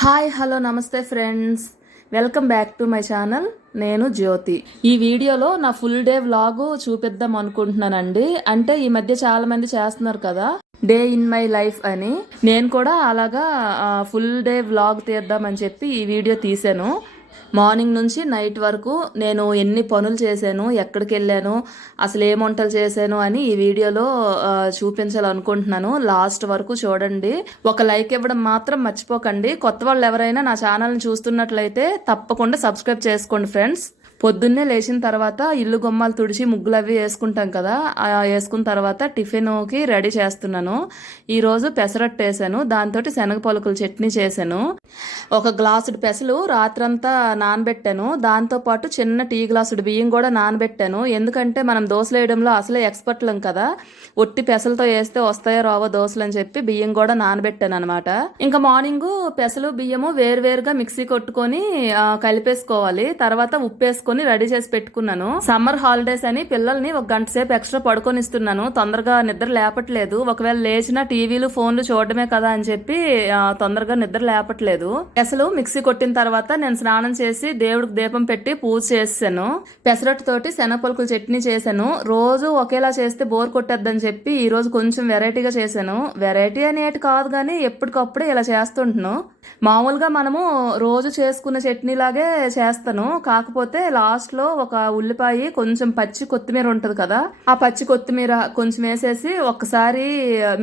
Hi hello నమస్తే friends. Welcome back to my channel. నేను జ్యోతి. ఈ వీడియోలో నా ఫుల్ డే వ్లాగ్ చూపిద్దాం అనుకుంటున్నానండి. అంటే ఈ మధ్య చాలా మంది చేస్తున్నారు కదా. డే ఇన్ మై లైఫ్ అని. నేను కూడా అలాగా ఫుల్ డే వ్లాగ్ తీద్దామని చెప్పి ఈ వీడియో తీసాను మార్నింగ్ నుంచి నైట్ వరకు నేను ఎన్ని పనులు చేశాను ఎక్కడికి వెళ్ళాను అసలు ఏం వంటలు చేశాను అని ఈ వీడియోలో చూపించాలనుకుంటున్నాను. లాస్ట్ వరకు చూడండి. ఒక లైక్ ఇవ్వడం మాత్రం మర్చిపోకండి. కొత్త వాళ్ళు ఎవరైనా నా ఛానల్ని చూస్తున్నట్లయితే తప్పకుండా సబ్స్క్రైబ్ చేసుకోండి ఫ్రెండ్స్. పొద్దున్నే లేచిన తర్వాత ఇల్లు గుమ్మాలు తుడిచి ముగ్గులు అవి వేసుకుంటాం కదా వేసుకున్న తర్వాత టిఫిన్కి రెడీ చేస్తున్నాను. ఈరోజు పెసరట్టు వేసాను దాంతో శనగ పలుకుల చట్నీ చేశాను. ఒక గ్లాసుడు పెసలు రాత్రంతా నానబెట్టాను. దాంతో పాటు చిన్న టీ గ్లాసుడు బియ్యం కూడా నానబెట్టాను. ఎందుకంటే మనం దోశలు వేయడంలో అసలే ఎక్స్పర్ట్లం కదా. ఒట్టి పెసలతో వేస్తే వస్తాయో రావో దోశలు అని చెప్పి బియ్యం కూడా నానబెట్టాను అనమాట ఇంకా మార్నింగ్ పెసలు బియ్యము వేరువేరుగా మిక్సీ కొట్టుకొని కలిపేసుకోవాలి. తర్వాత ఉప్పు చేసుకుని రెడీ చేసి పెట్టుకున్నాను. సమ్మర్ హాలిడేస్ అని పిల్లల్ని ఒక గంట సేపు ఎక్స్ట్రా పడుకొని ఇస్తున్నాను తొందరగా నిద్ర లేపట్లేదు. ఒకవేళ లేచిన టీవీలు ఫోన్లు చూడడమే కదా అని చెప్పి తొందరగా నిద్ర లేపట్లేదు. పెసలు మిక్సీ కొట్టిన తర్వాత నేను స్నానం చేసి దేవుడికి దీపం పెట్టి పూజ చేసాను పెసరట్టు తోటి శనగపలుకులు చట్నీ చేశాను. రోజు ఒకేలా చేస్తే బోర్ కొట్టేద్దని చెప్పి ఈ రోజు కొంచెం వెరైటీగా చేశాను. వెరైటీ అనేటి కాదు కానీ ఎప్పటికప్పుడే ఇలా చేస్తుంటాను మామూలుగా మనము రోజు చేసుకున్న చట్నీలాగే చేస్తాను. కాకపోతే లాస్ట్లో ఒక ఉల్లిపాయ కొంచెం పచ్చి కొత్తిమీర ఉంటది కదా ఆ పచ్చి కొత్తిమీర కొంచెం వేసేసి ఒక్కసారి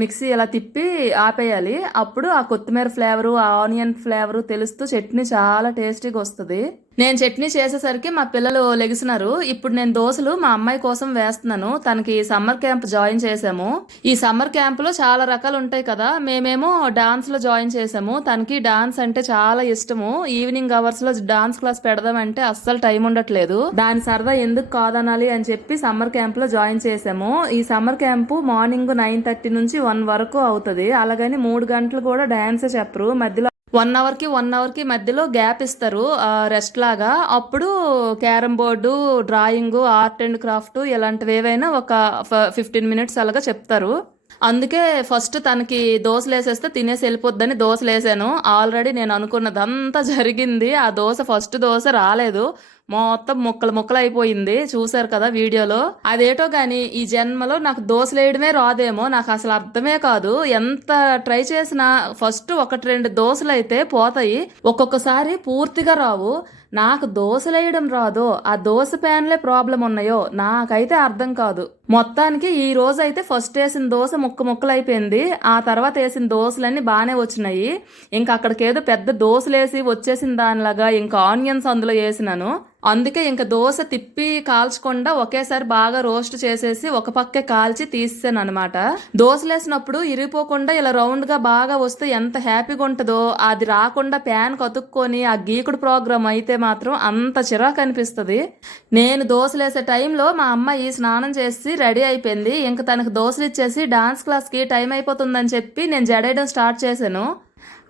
మిక్సీ ఇలా తిప్పి ఆపేయాలి. అప్పుడు ఆ కొత్తిమీర ఫ్లేవరు ఆ ఆనియన్ ఫ్లేవరు తెలుస్తూ చట్నీ చాలా టేస్టీగా వస్తుంది. నేను చట్నీ చేసేసరికి మా పిల్లలు లెగిసినారు ఇప్పుడు నేను దోశలు మా అమ్మాయి కోసం వేస్తున్నాను. తనకి సమ్మర్ క్యాంప్ జాయిన్ చేసాము ఈ సమ్మర్ క్యాంప్లో చాలా రకాలు ఉంటాయి కదా. మేమేమో డాన్స్లో జాయిన్ చేసాము తనకి డాన్స్ అంటే చాలా ఇష్టము. ఈవినింగ్ అవర్స్లో డాన్స్ క్లాస్ పెడదామంటే అస్సలు టైం ఉండట్లేదు. దాని సరదా ఎందుకు కాదనాలి అని చెప్పి సమ్మర్ క్యాంప్లో జాయిన్ చేసాము ఈ summer camp morning nine thirty నుంచి వన్ వరకు అవుతుంది. అలాగని మూడు గంటలు కూడా డాన్స్ చెప్పరు. మధ్యలో వన్ అవర్కి వన్ అవర్కి మధ్యలో గ్యాప్ ఇస్తారు రెస్ట్ లాగా. అప్పుడు carrom board drawing art and craft ఇలాంటివి ఏవైనా ఒక ఫిఫ్టీన్ మినిట్స్ అలాగా చెప్తారు. అందుకే ఫస్ట్ తనకి దోశలు వేసేస్తే తినేసి వెళ్ళిపోద్దని దోశలు వేసాను ఆల్రెడీ నేను అనుకున్నదంతా జరిగింది. ఆ దోశ ఫస్ట్ దోశ రాలేదు. మొత్తం ముక్కలు ముక్కలు అయిపోయింది చూసారు కదా వీడియోలో. అదేటో గాని ఈ జన్మలో నాకు దోశలు వేయడమే రాదేమో. నాకు అసలు అర్థమే కాదు. ఎంత ట్రై చేసినా ఫస్ట్ ఒకటి రెండు దోశలు అయితే పోతాయి. ఒక్కొక్కసారి పూర్తిగా రావు. నాకు దోశలు వేయడం రాదో ఆ దోశ ప్యాన్లే ప్రాబ్లం ఉన్నాయో నాకైతే అర్థం కాదు. మొత్తానికి ఈ రోజు అయితే ఫస్ట్ వేసిన దోశ ముక్క ముక్కలు అయిపోయింది ఆ తర్వాత వేసిన దోశలన్నీ బాగానే వచ్చినాయి. ఇంకా అక్కడికి ఏదో పెద్ద దోశలు వేసి వచ్చేసిన దానిలాగా ఇంకా ఆనియన్స్ అందులో వేసినాను. అందుకే ఇంకా దోశ తిప్పి కాల్చకుండా ఒకేసారి బాగా రోస్ట్ చేసేసి ఒక పక్కే కాల్చి తీసాను అనమాట దోశలు వేసినప్పుడు ఇరిగిపోకుండా ఇలా రౌండ్గా బాగా వస్తే ఎంత హ్యాపీగా ఉంటుందో అది రాకుండా ప్యాన్ కతుక్కొని ఆ గీకుడు ప్రోగ్రామ్ అయితే మాత్రం అంత చిరాకు అనిపిస్తుంది. నేను దోశలు వేసే టైంలో మా అమ్మాయి స్నానం చేసి రెడీ అయిపోయింది. ఇంక తనకు దోశలు ఇచ్చేసి డాన్స్ క్లాస్కి టైం అయిపోతుందని చెప్పి నేను జడేయడం స్టార్ట్ చేశాను.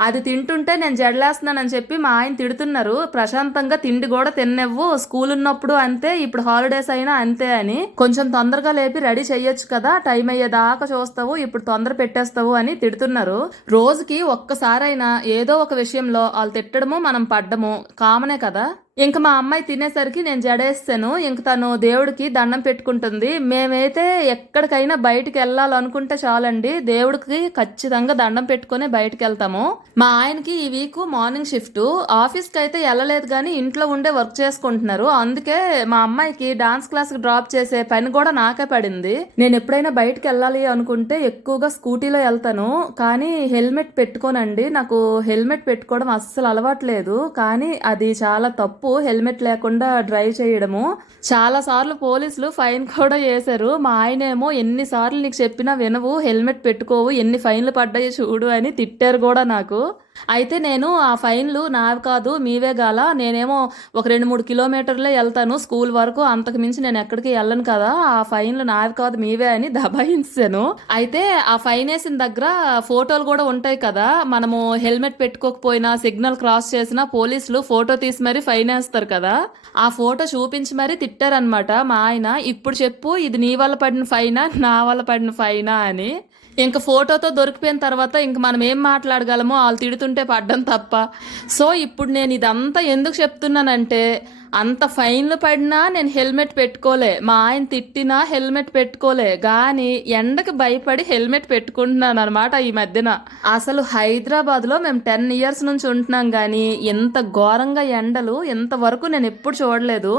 అది తింటుంటే నేను జడలేస్తున్నానని చెప్పి మా ఆయన తిడుతున్నారు. ప్రశాంతంగా తిండి కూడా తిన్నవ్వు. స్కూల్ ఉన్నప్పుడు అంతే ఇప్పుడు హాలిడేస్ అయినా అంతే అని. కొంచెం తొందరగా లేపి రెడీ చెయ్యొచ్చు కదా. టైం అయ్యేదాకా చూస్తావు ఇప్పుడు తొందర పెట్టేస్తావు అని తిడుతున్నారు. రోజుకి ఒక్కసారైనా ఏదో ఒక విషయంలో వాళ్ళు తిట్టడము మనం పడ్డము. కామనే కదా. ఇంక మా అమ్మాయి తినేసరికి నేను జడేస్తాను. ఇంక తను దేవుడికి దండం పెట్టుకుంటుంది. మేమైతే ఎక్కడికైనా బయటికి వెళ్ళాలనుకుంటే చాలండి దేవుడికి ఖచ్చితంగా దండం పెట్టుకుని బయటికి వెళ్తాము మా ఆయనకి ఈ వీక్ మార్నింగ్ షిఫ్ట్. ఆఫీస్కి అయితే వెళ్ళలేదు కానీ ఇంట్లో ఉండే వర్క్ చేసుకుంటున్నారు. అందుకే మా అమ్మాయికి డాన్స్ క్లాస్కి డ్రాప్ చేసే పని కూడా నాకే పడింది. నేను ఎప్పుడైనా బయటికి వెళ్ళాలి అనుకుంటే ఎక్కువగా స్కూటీలో వెళ్తాను. కానీ హెల్మెట్ పెట్టుకోనండి. నాకు హెల్మెట్ పెట్టుకోవడం అస్సలు అలవాట్లేదు కానీ అది చాలా తప్పు. హెల్మెట్ లేకుండా డ్రైవ్ చేయడము. చాలా సార్లు పోలీసులు ఫైన్ కూడా వేశారు. మా ఆయనేమో ఎన్నిసార్లు నీకు చెప్పినా వినవు హెల్మెట్ పెట్టుకోవు ఎన్ని ఫైన్లు పడ్డాయి చూడు అని తిట్టారు కూడా నాకు. అయితే నేను ఆ ఫైన్లు నావి కాదు మీవే గాల. నేనేమో ఒక రెండు మూడు కిలోమీటర్లే వెళ్తాను స్కూల్ వరకు. అంతకు మించి నేను ఎక్కడికి వెళ్ళను కదా. ఆ ఫైన్లు నావి కాదు మీవే అని దబాయించాను. అయితే ఆ ఫైన్ వేసిన దగ్గర ఫోటోలు కూడా ఉంటాయి కదా. మనము హెల్మెట్ పెట్టుకోకపోయినా సిగ్నల్ క్రాస్ చేసినా పోలీసులు ఫోటో తీసి మరీ ఫైన్ వేస్తారు కదా. ఆ ఫోటో చూపించి మరీ తిట్టారనమాట మా ఆయన. ఇప్పుడు చెప్పు ఇది నీ వల్ల పడిన ఫైనా నా వల్ల పడిన ఫైనా అని. ఇంక ఫోటోతో దొరికిపోయిన తర్వాత ఇంక మనం ఏం మాట్లాడగలమో వాళ్ళు తిడుతుంటే పడ్డం తప్ప. సో ఇప్పుడు నేను ఇదంతా ఎందుకు చెప్తున్నానంటే అంత ఫైన్లు పడినా నేను హెల్మెట్ పెట్టుకోలే. మా ఆయన తిట్టినా హెల్మెట్ పెట్టుకోలే. కానీ ఎండకి భయపడి హెల్మెట్ పెట్టుకుంటున్నాను అనమాట ఈ మధ్యన. అసలు హైదరాబాద్లో మేము టెన్ ఇయర్స్ నుంచి ఉంటున్నాం కానీ ఎంత ఘోరంగా ఎండలు ఇంతవరకు నేను ఎప్పుడు చూడలేదు.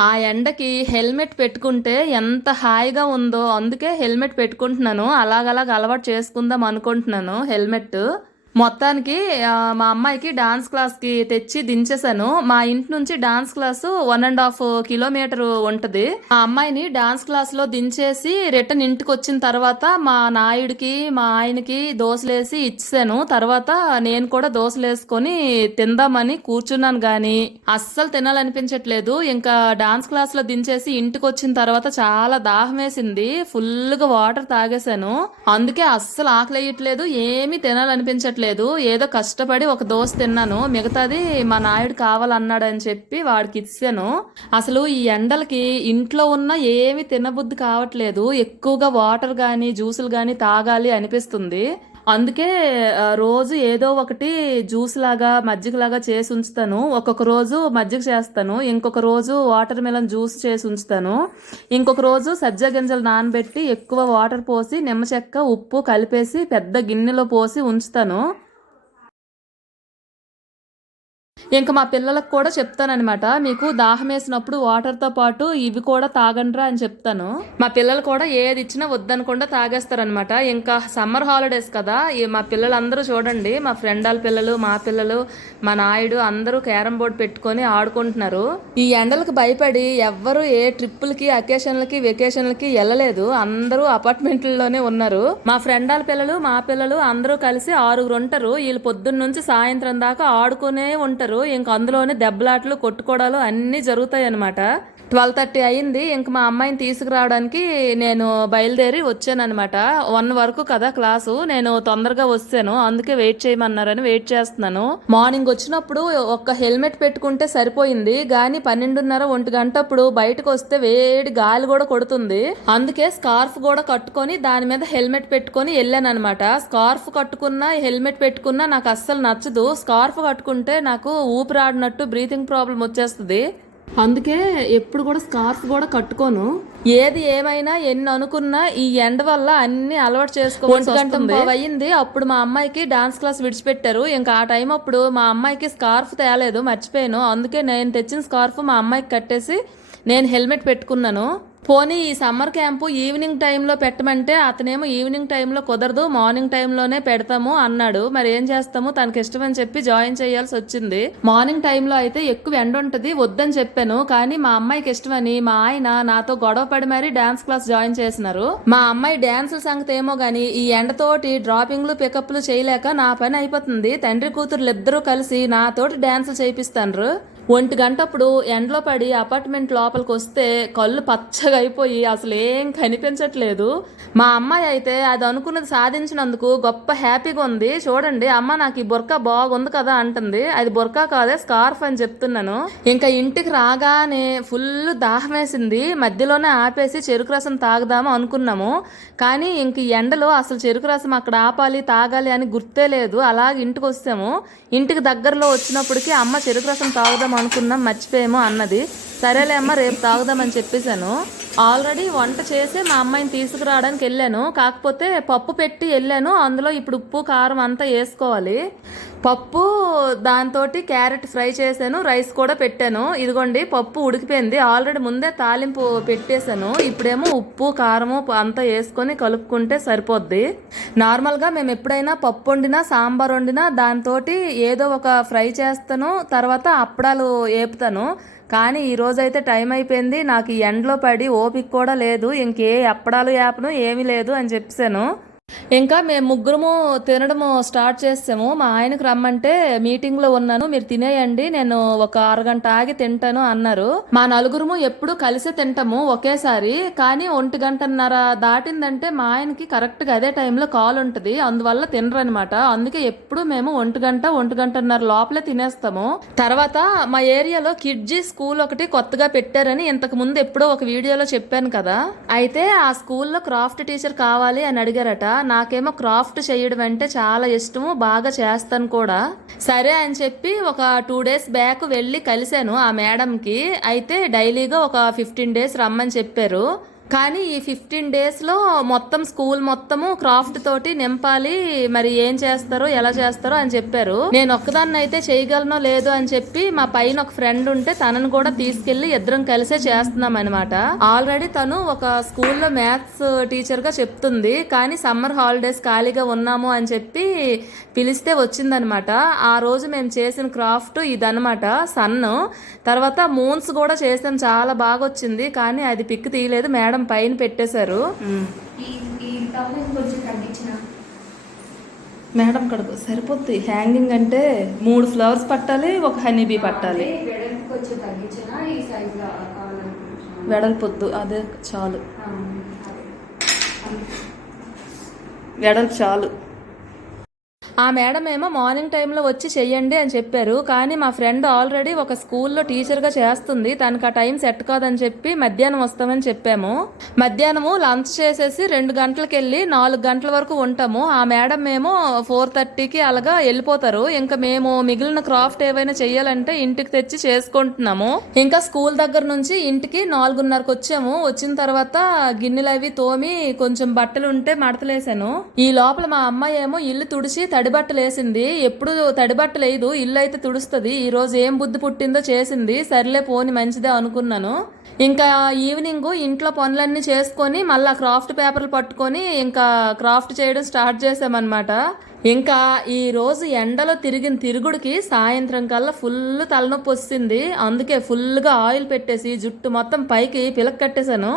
ఆ ఎండకి హెల్మెట్ పెట్టుకుంటే ఎంత హాయిగా ఉందో అందుకే హెల్మెట్ పెట్టుకుంటున్నాను. అలాగలాగ అలవాటు చేసుకుందాం అనుకుంటున్నాను హెల్మెట్ మొత్తానికి మా అమ్మాయికి డాన్స్ క్లాస్కి తెచ్చి దించేశాను. మా ఇంటి నుంచి dance class one and half kilometer ఉంటుంది. మా అమ్మాయిని డాన్స్ క్లాస్లో దించేసి రిటర్న్ ఇంటికి వచ్చిన తర్వాత మా నాయుడికి మా ఆయనకి దోశలేసి ఇచ్చాను తర్వాత నేను కూడా దోశలు వేసుకొని తిందామని కూర్చున్నాను గాని అస్సలు తినాలనిపించట్లేదు. ఇంకా డాన్స్ క్లాస్లో దించేసి ఇంటికి వచ్చిన తర్వాత చాలా దాహం వేసింది ఫుల్గా వాటర్ తాగేశాను. అందుకే అస్సలు ఆకలేయట్లేదు ఏమీ తినాలనిపించట్లేదు. ఏదో కష్టపడి ఒక దోశ తిన్నాను. మిగతాది మా నాయుడు కావాలన్నాడని చెప్పి వాడికి ఇచ్చాను. అసలు ఈ ఎండలకి ఇంట్లో ఉన్న ఏమి తినబుద్ధి కావట్లేదు. ఎక్కువగా వాటర్ కానీ జ్యూసులు కానీ తాగాలి అనిపిస్తుంది. అందుకే రోజు ఏదో ఒకటి జ్యూస్ లాగా మజ్జిగ లాగా చేసి ఉంచుతాను. ఒక్కొక్క రోజు మజ్జిగ చేస్తాను. ఇంకొక రోజు వాటర్ మెలన్ జ్యూస్ చేసి ఉంచుతాను. ఇంకొక రోజు సజ్జ గింజలు నానబెట్టి ఎక్కువ వాటర్ పోసి నిమ్మ చెక్క ఉప్పు కలిపేసి పెద్ద గిన్నెలో పోసి ఉంచుతాను. ఇంకా మా పిల్లలకు కూడా చెప్తానమాట మీకు దాహం వేసినప్పుడు వాటర్తో పాటు ఇవి కూడా తాగండ్రా అని చెప్తాను. మా పిల్లలు కూడా ఏది ఇచ్చినా వద్దనకుండా తాగేస్తారనమాట ఇంకా సమ్మర్ హాలిడేస్ కదా మా పిల్లలందరూ చూడండి మా ఫ్రెండ్ వాళ్ళ పిల్లలు మా పిల్లలు మా నాయుడు అందరూ క్యారమ్ బోర్డ్ పెట్టుకొని ఆడుకుంటున్నారు. ఈ ఎండలకు భయపడి ఎవ్వరు ఏ ట్రిప్పులకి అకేషన్లకి వెకేషన్లకి వెళ్ళలేదు. అందరూ అపార్ట్మెంట్లలోనే ఉన్నారు. మా ఫ్రెండ్ వాళ్ళ పిల్లలు మా పిల్లలు అందరూ కలిసి ఆరుగురు ఉంటారు. వీళ్ళు పొద్దున్న నుంచి సాయంత్రం దాకా ఆడుకునే ఉంటారు. ఇంకా అందులోనే దెబ్బలాటలు కొట్టుకోవడాలు అన్నీ జరుగుతాయి అన్నమాట ట్వెల్వ్ థర్టీ అయింది ఇంక మా అమ్మాయిని తీసుకురావడానికి నేను బయలుదేరి వచ్చానమాట వన్ వరకు కదా క్లాసు. నేను తొందరగా వచ్చాను. అందుకే వెయిట్ చేయమన్నారని వెయిట్ చేస్తున్నాను. మార్నింగ్ వచ్చినప్పుడు ఒక్క హెల్మెట్ పెట్టుకుంటే సరిపోయింది. కానీ పన్నెండున్నర ఒంటి గంట అప్పుడు బయటకు వస్తే వేడి గాలి కూడా కొడుతుంది. అందుకే స్కార్ఫ్ కూడా కట్టుకొని దాని మీద హెల్మెట్ పెట్టుకొని వెళ్ళానమాట స్కార్ఫ్ కట్టుకున్నా హెల్మెట్ పెట్టుకున్నా నాకు అస్సలు నచ్చదు. స్కార్ఫ్ కట్టుకుంటే నాకు ఊపిరాడినట్టు బ్రీతింగ్ ప్రాబ్లం వచ్చేస్తుంది. అందుకే ఎప్పుడు కూడా స్కార్ఫ్ కూడా కట్టుకోను. ఏది ఏమైనా ఎన్ని అనుకున్నా ఈ ఎండ వల్ల అన్ని అలవాటు చేసుకోవాల్సి గంట అయ్యింది. అప్పుడు మా అమ్మాయికి డాన్స్ క్లాస్ విడిచిపెట్టారు. ఇంకా ఆ టైం అప్పుడు మా అమ్మాయికి స్కార్ఫ్ తేలేదు మర్చిపోయాను. అందుకే నేను తెచ్చిన స్కార్ఫ్ మా అమ్మాయికి కట్టేసి నేను హెల్మెట్ పెట్టుకున్నాను. పోనీ ఈ సమ్మర్ క్యాంపు ఈవినింగ్ టైంలో పెట్టమంటే అతనేమో ఈవినింగ్ టైంలో కుదరదు మార్నింగ్ టైంలోనే పెడతాము అన్నాడు. మరి ఏం చేస్తాము? తనకి ఇష్టమని చెప్పి జాయిన్ చేయాల్సి వచ్చింది. మార్నింగ్ టైంలో అయితే ఎక్కువ ఎండ ఉంటుంది వద్దని చెప్పాను. కానీ మా అమ్మాయికి ఇష్టమని మా ఆయన నాతో గొడవ పడి మరీ డాన్స్ క్లాస్ జాయిన్ చేసినారు. మా అమ్మాయి డాన్స్ సంగతి ఏమో గానీ ఈ ఎండతోటి డ్రాపింగ్లు పికప్లు చేయలేక నా పని అయిపోతుంది. తండ్రి కూతురు ఇద్దరూ కలిసి నాతోటి డాన్స్ చేయిస్తాండ్రు ఒంటి గంటప్పుడు ఎండలో పడి అపార్ట్మెంట్ లోపలికి వస్తే కళ్ళు పచ్చగా అయిపోయి అసలు ఏం కనిపించట్లేదు. మా అమ్మాయి అయితే అది అనుకున్నది సాధించినందుకు గొప్ప హ్యాపీగా ఉంది. చూడండి అమ్మ నాకు ఈ బొర్కా బాగుంది కదా అంటుంది. అది బొర్కా కాదే స్కార్ఫ్ అని చెప్తున్నాను. ఇంకా ఇంటికి రాగానే ఫుల్ దాహం వేసింది. మధ్యలోనే ఆపేసి చెరుకు రసం తాగుదాము అనుకున్నాము. కానీ ఇంక ఎండలో అసలు చెరుకు రసం అక్కడ ఆపాలి తాగాలి అని గుర్తే లేదు. అలాగే ఇంటికి వస్తాము. ఇంటికి దగ్గరలో వచ్చినప్పటికీ అమ్మ చెరుకు రసం తాగుదాం అనుకున్నాం మర్చిపోయాము అన్నది. సరేలే అమ్మ రేపు తాగుదామని చెప్పేశాను. ఆల్రెడీ వంట చేసి మా అమ్మాయిని తీసుకురావడానికి వెళ్ళాను. కాకపోతే పప్పు పెట్టి వెళ్ళాను. అందులో ఇప్పుడు ఉప్పు కారం అంతా వేసుకోవాలి. పప్పు దాంతో క్యారెట్ ఫ్రై చేశాను రైస్ కూడా పెట్టాను. ఇదిగోండి పప్పు ఉడికిపోయింది. ఆల్రెడీ ముందే తాలింపు పెట్టేశాను. ఇప్పుడేమో ఉప్పు కారము అంతా వేసుకొని కలుపుకుంటే సరిపోద్ది. నార్మల్గా మేము ఎప్పుడైనా పప్పు వండినా సాంబార్ వండినా దాంతో ఏదో ఒక ఫ్రై చేస్తాను తర్వాత అప్పడాలు వేపుతాను కానీ ఈరోజైతే టైం అయిపోయింది. నాకు ఎండలో పడి ఓపిక కూడా లేదు. ఇంకే అప్పడాలు యాపను ఏమీ లేదు అని చెప్పాను ఇంకా మేము ముగ్గురము తినడము స్టార్ట్ చేసాము. మా ఆయనకు రమ్మంటే మీటింగ్లో ఉన్నాను మీరు తినేయండి నేను ఒక అరగంట ఆగి తింటాను అన్నారు. మా నలుగురము ఎప్పుడు కలిసే తింటాము ఒకేసారి కానీ ఒంటి గంటన్నర దాటిందంటే మా ఆయనకి కరెక్ట్గా అదే టైంలో కాల్ ఉంటుంది అందువల్ల తినరనమాట అందుకే ఎప్పుడు మేము ఒంటి గంట ఒంటి గంటన్నర లోపలే తినేస్తాము. తర్వాత మా ఏరియాలో కిడ్జీ స్కూల్ ఒకటి కొత్తగా పెట్టారని ఇంతకు ముందు ఎప్పుడో ఒక వీడియోలో చెప్పాను కదా. అయితే ఆ స్కూల్లో క్రాఫ్ట్ టీచర్ కావాలి అని అడిగారట. నాకేమో క్రాఫ్ట్ చేయడం అంటే చాలా ఇష్టము బాగా చేస్తాను కూడా. సరే అని చెప్పి ఒక టూ డేస్ బ్యాక్ వెళ్ళి కలిశాను ఆ మేడంకి. అయితే డైలీగా ఒక ఫిఫ్టీన్ డేస్ రమ్మని చెప్పారు. కానీ ఈ ఫిఫ్టీన్ డేస్లో మొత్తం స్కూల్ మొత్తము క్రాఫ్ట్ తోటి నింపాలి. మరి ఏం చేస్తారో ఎలా చేస్తారో అని చెప్పారు. నేను ఒక్కదాన్ని అయితే చేయగలనో లేదో అని చెప్పి మా పైన ఒక ఫ్రెండ్ ఉంటే తనను కూడా తీసుకెళ్ళి ఇద్దరం కలిసే చేస్తున్నాం అనమాట ఆల్రెడీ తను ఒక స్కూల్లో మ్యాథ్స్ టీచర్గా చెప్తుంది. కానీ సమ్మర్ హాలిడేస్ ఖాళీగా ఉన్నాము అని చెప్పి పిలిస్తే వచ్చిందనమాట ఆ రోజు మేము చేసిన క్రాఫ్ట్ ఇదనమాట సన్ తర్వాత మూన్స్ కూడా చేసాం. చాలా బాగా వచ్చింది కానీ అది పిక్ తీయలేదు. మేడం పైన పెట్టేశారు. మేడం కడుపు సరిపోద్ది. హ్యాంగింగ్ అంటే మూడు ఫ్లవర్స్ పట్టాలి ఒక హనీ బీ పట్టాలి. వెడల్పొద్దు. అదే చాలు. వెడల్పు చాలు. ఆ మేడం ఏమో మార్నింగ్ టైంలో వచ్చి చెయ్యండి అని చెప్పారు. కానీ మా ఫ్రెండ్ ఆల్రెడీ ఒక స్కూల్లో టీచర్గా చేస్తుంది. తనకు ఆ టైం సెట్ కాదని చెప్పి మధ్యాహ్నం వస్తామని చెప్పాము. మధ్యాహ్నము లంచ్ చేసేసి రెండు గంటలకు వెళ్ళి నాలుగు గంటల వరకు ఉంటాము. ఆ మేడం మేము ఫోర్ థర్టీకి అలాగా వెళ్ళిపోతారు. ఇంకా మేము మిగిలిన క్రాఫ్ట్ ఏవైనా చేయాలంటే ఇంటికి తెచ్చి చేసుకుంటున్నాము. ఇంకా స్కూల్ దగ్గర నుంచి ఇంటికి నాలుగున్నరకు వచ్చాము. వచ్చిన తర్వాత గిన్నెలు అవి తోమి కొంచెం బట్టలు ఉంటే మడతలేసాను. ఈ లోపల మా అమ్మాయి ఏమో ఇల్లు తుడిచి తడిబట్టలు వేసింది ఎప్పుడు తడిబట్టలు వేయదు ఇల్లు అయితే తుడుస్తుంది ఈరోజు ఏం బుద్ధి పుట్టిందో చేసింది. సర్లే పోని మంచిదే అనుకున్నాను. ఇంకా ఈవినింగ్ ఇంట్లో పనులన్నీ చేసుకొని మళ్ళీ క్రాఫ్ట్ పేపర్లు పట్టుకొని ఇంకా క్రాఫ్ట్ చేయడం స్టార్ట్ చేసామన్నమాట. ఇంకా ఈ రోజు ఎండలో తిరిగిన తిరుగుడికి సాయంత్రం కల్లా ఫుల్ తలనొప్పి వస్తుంది. అందుకే ఫుల్గా ఆయిల్ పెట్టేసి జుట్టు మొత్తం పైకి పిలక్ కట్టేశాను.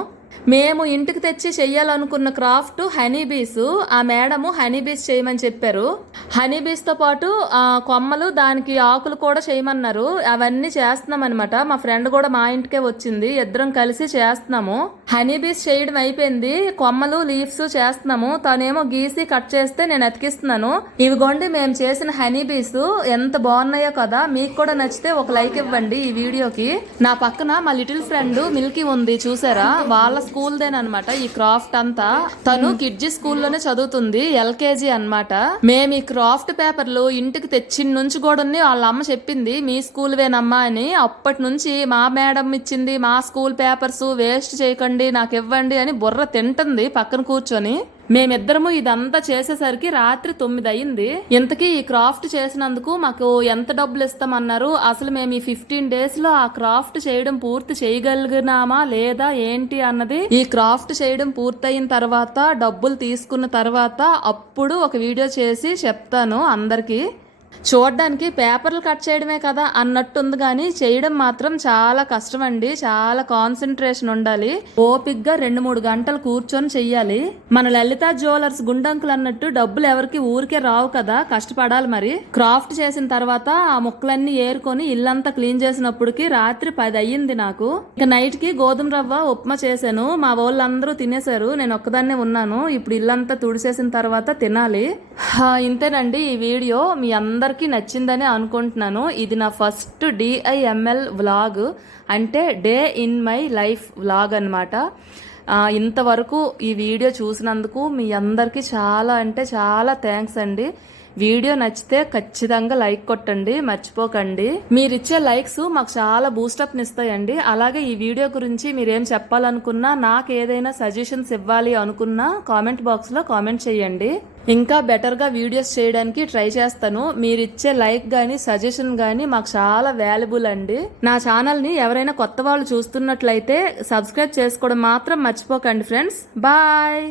మేము ఇంటికి తెచ్చి చెయ్యాలనుకున్న క్రాఫ్ట్ హనీ బీస్ ఆ మేడము హనీ బీస్ చేయమని చెప్పారు. హనీ బీస్తో పాటు ఆ, కొమ్మలు దానికి ఆకులు కూడా చేయమన్నారు. అవన్నీ చేస్తున్నాం అనమాట మా ఫ్రెండ్ కూడా మా ఇంటికే వచ్చింది. ఇద్దరం కలిసి చేస్తున్నాము. హనీ బీస్ చేయడం అయిపోయింది. కొమ్మలు లీవ్స్ చేస్తున్నాము. తనేమో గీసి కట్ చేస్తే నేను అతికిస్తున్నాను. ఇవిగోండి మేము చేసిన హనీ బీస్ ఎంత బాగున్నాయో కదా మీకు కూడా నచ్చితే ఒక లైక్ ఇవ్వండి ఈ వీడియోకి. నా పక్కన మా లిటిల్ ఫ్రెండ్ మిల్కీ ఉంది చూసారా? వాళ్ళ స్కూల్ దేనమాట ఈ క్రాఫ్ట్ అంతా తను కిడ్జీ స్కూల్లోనే చదువుతుంది ఎల్కేజీ అన్నమాట. మేము ఈ క్రాఫ్ట్ పేపర్లు ఇంటికి తెచ్చిన నుంచి కూడా వాళ్ళ అమ్మ చెప్పింది మీ స్కూల్ వేనమ్మా అని. అప్పటి నుంచి మా మేడం ఇచ్చింది మా స్కూల్ పేపర్స్ వేస్ట్ చేయకండి నాకు ఇవ్వండి అని బుర్ర తింటుంది పక్కన కూర్చొని. మేమిద్దరము ఇదంతా చేసేసరికి రాత్రి తొమ్మిది అయింది ఇంతకీ ఈ క్రాఫ్ట్ చేసినందుకు మాకు ఎంత డబ్బులు ఇస్తామన్నారు అసలు మేము ఈ ఫిఫ్టీన్ డేస్లో ఆ క్రాఫ్ట్ చేయడం పూర్తి చేయగలిగినామా లేదా ఏంటి అన్నది? ఈ క్రాఫ్ట్ చేయడం పూర్తయిన తర్వాత డబ్బులు తీసుకున్న తర్వాత అప్పుడు ఒక వీడియో చేసి చెప్తాను అందరికీ. చూడడానికి పేపర్లు కట్ చేయడమే కదా అన్నట్టుంది కానీ చేయడం మాత్రం చాలా కష్టం అండి చాలా కాన్సన్ట్రేషన్ ఉండాలి. ఓపిక్గా రెండు మూడు గంటలు కూర్చొని చెయ్యాలి. మన లలిత జ్యువెలర్స్ గుండంకులు అన్నట్టు డబ్బులు ఎవరికి ఊరికే రావు కదా. కష్టపడాలి మరి. క్రాఫ్ట్ చేసిన తర్వాత ఆ ముక్కలన్నీ ఏరుకొని ఇల్లంతా క్లీన్ చేసినప్పటికి రాత్రి పది అయ్యింది నాకు. ఇక నైట్కి గోధుమ రవ్వ ఉప్మా చేశాను. మా వాళ్ళందరూ తినేశారు. నేను ఒక్కదాన్నే ఉన్నాను. ఇప్పుడు ఇల్లంతా తుడిసేసిన తర్వాత తినాలి. ఇంతేనండి ఈ వీడియో మీ అందరికీ నచ్చిందని అనుకుంటున్నాను. ఇది నా ఫస్ట్ డిఐఎంఎల్ వ్లాగ్ అంటే day in my life vlog అనమాట ఇంతవరకు ఈ వీడియో చూసినందుకు మీ అందరికీ చాలా అంటే చాలా థ్యాంక్స్ అండి. వీడియో నచ్చితే ఖచ్చితంగా లైక్ కొట్టండి మర్చిపోకండి. మీరిచ్చే లైక్స్ మాకు చాలా బూస్టప్ని ఇస్తాయండి అలాగే ఈ వీడియో గురించి మీరేం చెప్పాలనుకున్నా నాకు ఏదైనా సజెషన్స్ ఇవ్వాలి అనుకున్నా కామెంట్ బాక్స్లో కామెంట్ చేయండి. ఇంకా బెటర్గా వీడియోస్ చేయడానికి ట్రై చేస్తాను. మీరిచ్చే లైక్ కానీ సజెషన్ కానీ మాకు చాలా వాల్యుబుల్ అండి. నా ఛానల్ని ఎవరైనా కొత్త వాళ్ళు చూస్తున్నట్లయితే సబ్స్క్రైబ్ చేసుకోవడం మాత్రం మర్చిపోకండి ఫ్రెండ్స్. బాయ్!